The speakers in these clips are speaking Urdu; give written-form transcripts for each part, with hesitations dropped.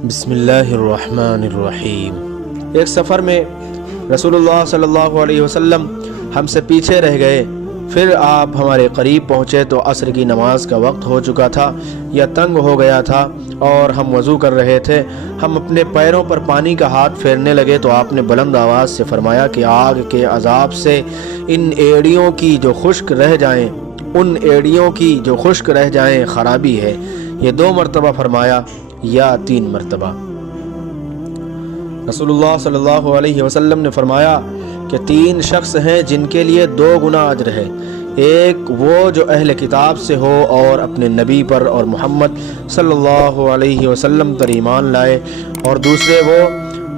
بسم اللہ الرحمن الرحیم۔ ایک سفر میں رسول اللہ صلی اللہ علیہ وسلم ہم سے پیچھے رہ گئے، پھر آپ ہمارے قریب پہنچے تو عصر کی نماز کا وقت ہو چکا تھا یا تنگ ہو گیا تھا اور ہم وضو کر رہے تھے۔ ہم اپنے پیروں پر پانی کا ہاتھ پھیرنے لگے تو آپ نے بلند آواز سے فرمایا کہ آگ کے عذاب سے ان ایڑیوں کی جو خشک رہ جائیں خرابی ہے۔ یہ 2 مرتبہ فرمایا یا 3 مرتبہ۔ رسول اللہ صلی اللہ علیہ وسلم نے فرمایا کہ 3 شخص ہیں جن کے لیے 2 گنا اجر ہے۔ ایک وہ جو اہل کتاب سے ہو اور اپنے نبی پر اور محمد صلی اللہ علیہ وسلم پر ایمان لائے، اور دوسرے وہ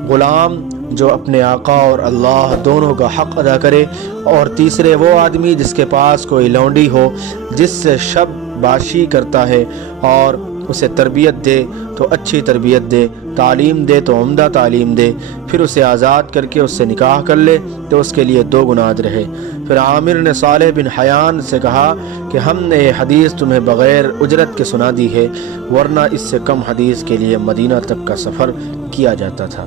غلام جو اپنے آقا اور اللہ دونوں کا حق ادا کرے، اور تیسرے وہ آدمی جس کے پاس کوئی لونڈی ہو جس سے شب باشی کرتا ہے، اور اسے تربیت دے تو اچھی تربیت دے، تعلیم دے تو عمدہ تعلیم دے، پھر اسے آزاد کر کے اس سے نکاح کر لے تو اس کے لیے 2 گنا اجر ہے۔ پھر عامر نے صالح بن حیان سے کہا کہ ہم نے یہ حدیث تمہیں بغیر اجرت کے سنا دی ہے، ورنہ اس سے کم حدیث کے لیے مدینہ تک کا سفر کیا جاتا تھا۔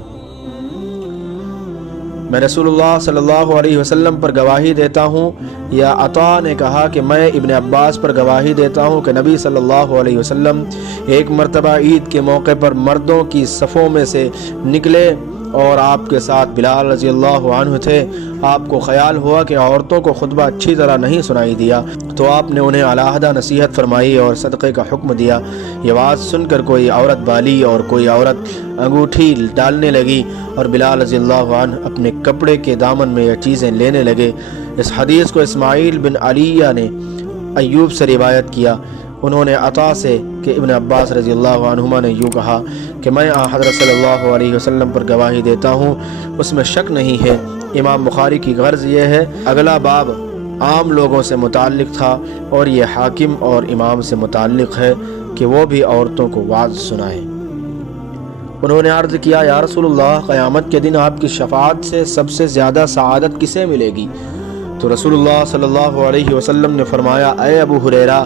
میں رسول اللہ صلی اللہ علیہ وسلم پر گواہی دیتا ہوں، یا عطا نے کہا کہ میں ابن عباس پر گواہی دیتا ہوں کہ نبی صلی اللہ علیہ وسلم ایک مرتبہ عید کے موقع پر مردوں کی صفوں میں سے نکلے اور آپ کے ساتھ بلال رضی اللہ عنہ تھے۔ آپ کو خیال ہوا کہ عورتوں کو خطبہ اچھی طرح نہیں سنائی دیا تو آپ نے انہیں علیحدہ نصیحت فرمائی اور صدقے کا حکم دیا۔ یہ بات سن کر کوئی عورت بالی اور کوئی عورت انگوٹھی ڈالنے لگی، اور بلال رضی اللہ عنہ اپنے کپڑے کے دامن میں یہ چیزیں لینے لگے۔ اس حدیث کو اسماعیل بن علیہ نے ایوب سے روایت کیا۔ انہوں نے عطا سے کہ ابن عباس رضی اللہ عنہما نے یوں کہا کہ میں حضرت صلی اللہ علیہ وسلم پر گواہی دیتا ہوں، اس میں شک نہیں ہے۔ امام بخاری کی غرض یہ ہے، اگلا باب عام لوگوں سے متعلق تھا اور یہ حاکم اور امام سے متعلق ہے کہ وہ بھی عورتوں کو وعظ سنائیں۔ انہوں نے عرض کیا، یا رسول اللہ، قیامت کے دن آپ کی شفاعت سے سب سے زیادہ سعادت کسے ملے گی؟ تو رسول اللہ صلی اللہ علیہ وسلم نے فرمایا، اے ابو ہریرہ،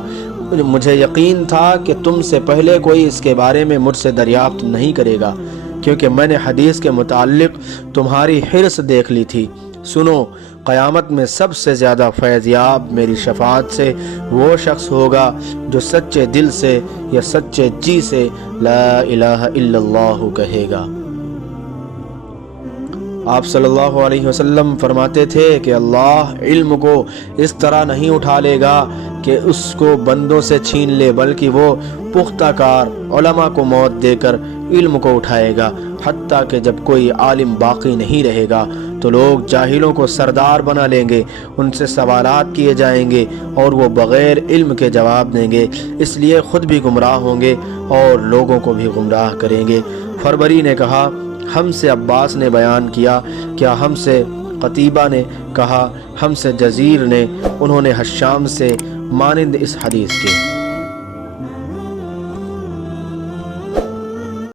مجھے یقین تھا کہ تم سے پہلے کوئی اس کے بارے میں مجھ سے دریافت نہیں کرے گا، کیونکہ میں نے حدیث کے متعلق تمہاری حرص دیکھ لی تھی۔ سنو، قیامت میں سب سے زیادہ فیض یاب میری شفاعت سے وہ شخص ہوگا جو سچے دل سے یا سچے جی سے لا الہ الا اللہ کہے گا۔ آپ صلی اللہ علیہ وسلم فرماتے تھے کہ اللہ علم کو اس طرح نہیں اٹھا لے گا کہ اس کو بندوں سے چھین لے، بلکہ وہ پختہ کار علماء کو موت دے کر علم کو اٹھائے گا، حتیٰ کہ جب کوئی عالم باقی نہیں رہے گا تو لوگ جاہلوں کو سردار بنا لیں گے، ان سے سوالات کیے جائیں گے اور وہ بغیر علم کے جواب دیں گے، اس لیے خود بھی گمراہ ہوں گے اور لوگوں کو بھی گمراہ کریں گے۔ فربری نے کہا، ہم سے عباس نے بیان کیا، کیا ہم سے قتیبہ نے کہا، ہم سے جزیر نے، انہوں نے حشام سے مانند اس حدیث کے۔